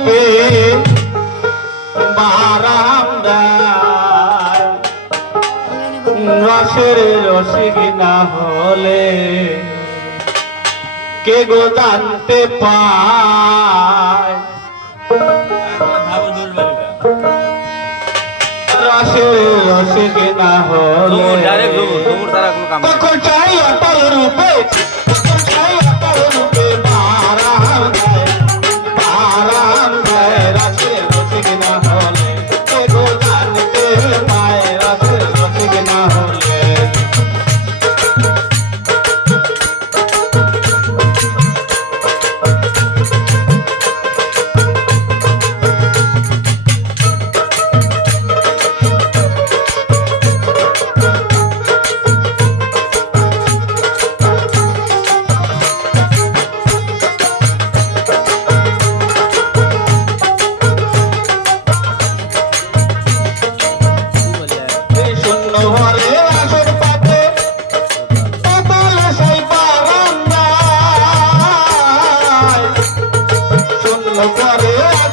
রূপে বারান্দায় রসের রসিক না হলে কে গো জানতে পায় রসের রসিক না হলে তখন চাই অটল রূপে Yeah.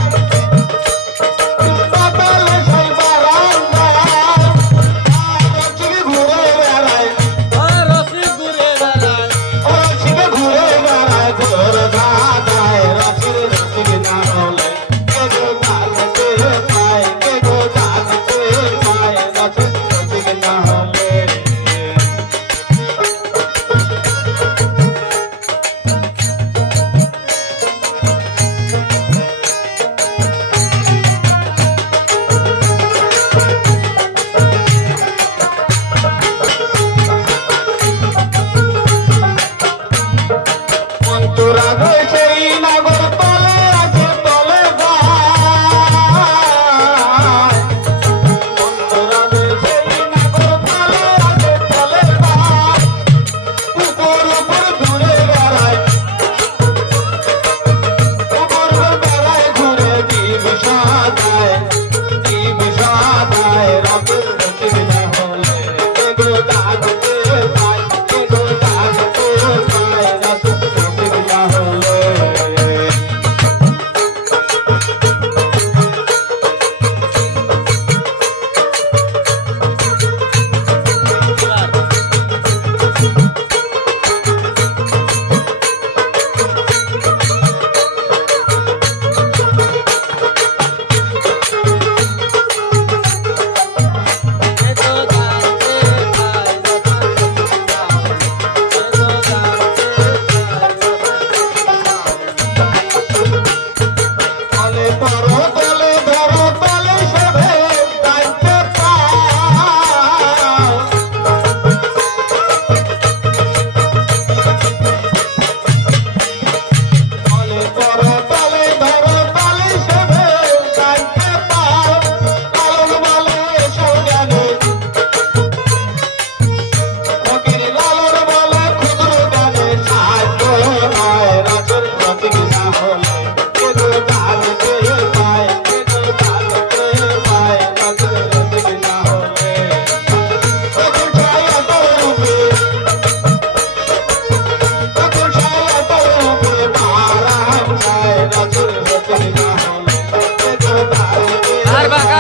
バカ